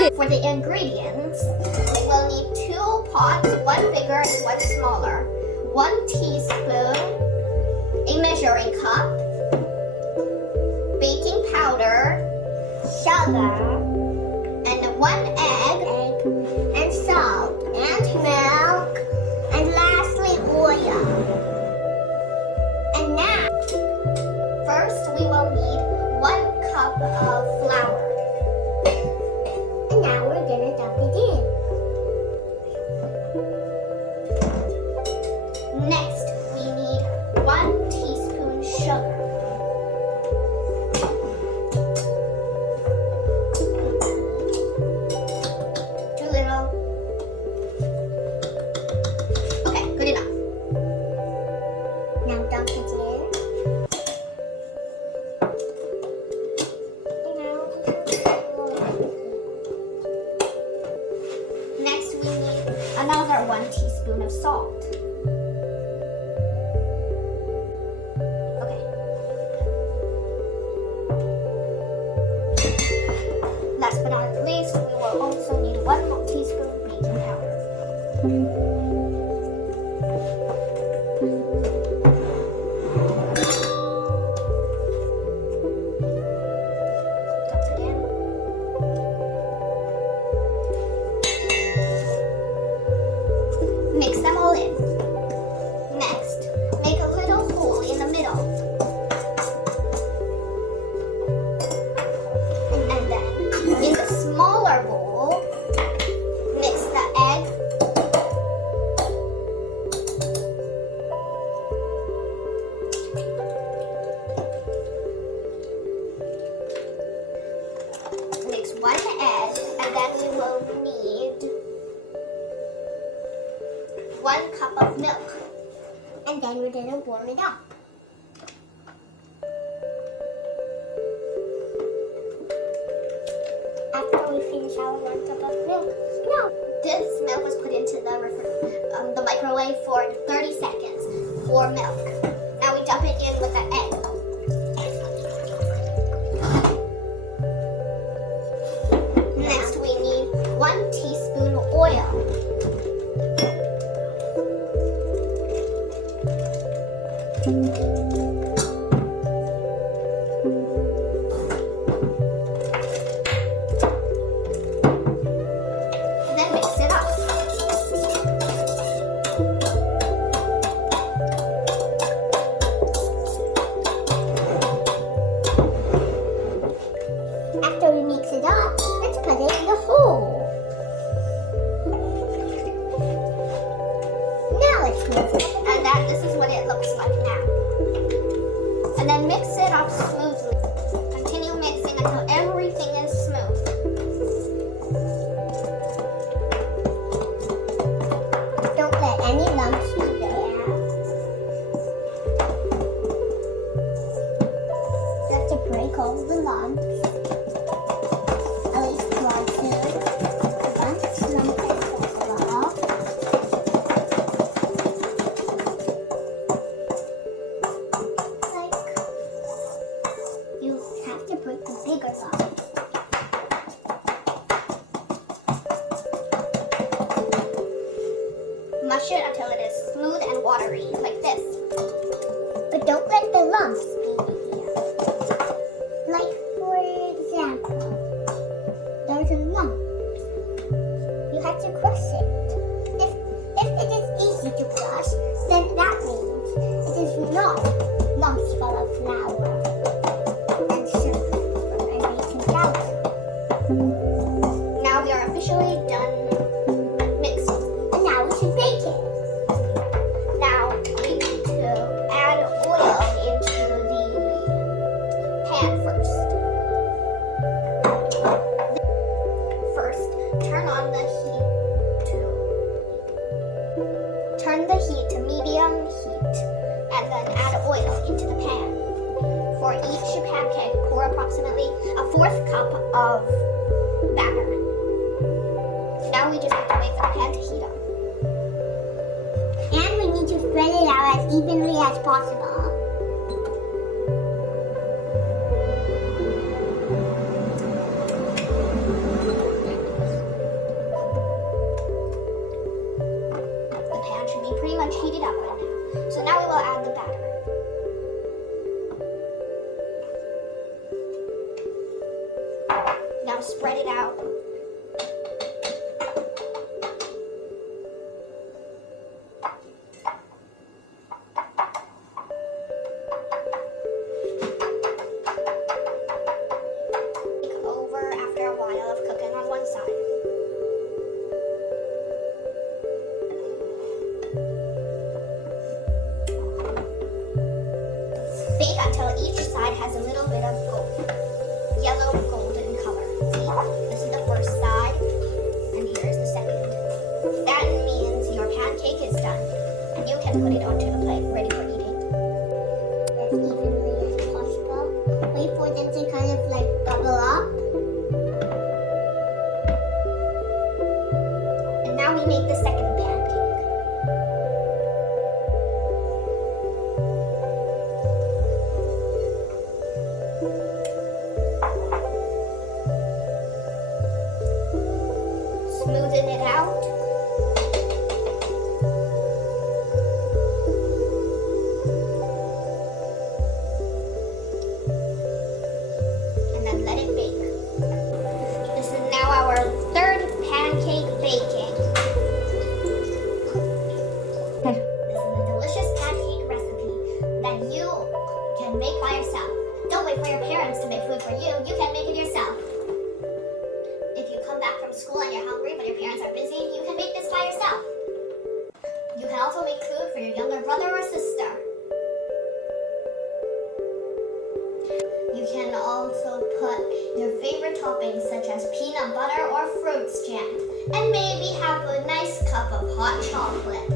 For the ingredients, we will need 2 pots, one bigger and one smaller, 1 teaspoon, a measuring cup, baking powder, sugar, and 1 egg, and salt, and milk, and lastly oil. And now, first we will need 1 cup of flour. And now we're gonna dump it in. Next, we need 1 teaspoon sugar. Too little. Okay, good enough. Now dump it in. Next, we need another 1 teaspoon of salt. Okay. Last but not least, we will also need 1 more teaspoon baking powder. Dump it in. Mix them all in. Next, make a little hole in the middle. And then, in the smaller bowl, mix the egg, mix 1 egg, and then we will need 1 cup of milk. And then we're gonna warm it up. After we finish our 1 cup of milk, this milk was put into the microwave for 30 seconds for milk. Now we dump it in with the egg. Next, we need 1 teaspoon oil. Then mix it up. After we mix it up, let's put it in the hole. Now let's mix it. And this is what it looks like now. And then mix it up smoothly. Continue mixing until everything is smooth. Don't let any lumps be there. You have to break all the lumps. At least once lump as well. You have to break the bigger lump. Mush it until it is smooth and watery, like this. But don't let the lumps be here. Like, for example, there's a lump. You have to crush it. If it is easy to crush, then that means it is not lumps full of flour. Now we are officially done mixing. And now we should bake it. Now we need to add oil into the pan first. First, turn the heat to medium heat, and then add oil into the pan. For each pancake, pour approximately a 1/4 cup of batter. Now we just have to wait for the pan to heat up. And we need to spread it out as evenly as possible. Now spread it out. Over after a while of cooking on one side. Bake until each side has a little bit of yellow golden color. See, this is the first side, and here's the second. That means your pancake is done, and you can put it onto the plate, ready for eating. As evenly as possible. Wait for them to kind of like bubble up. And now we make the second pancake. Smoothen it out. And then let it bake. This is now our third pancake baking. This is a delicious pancake recipe that you can make by yourself. Don't wait for your parents to make food for you. You can make it yourself. If you come back from school and you're hungry but your parents are busy, you can make this by yourself. You can also make food for your younger brother or sister. You can also put your favorite toppings such as peanut butter or fruits jammed, and maybe have a nice cup of hot chocolate.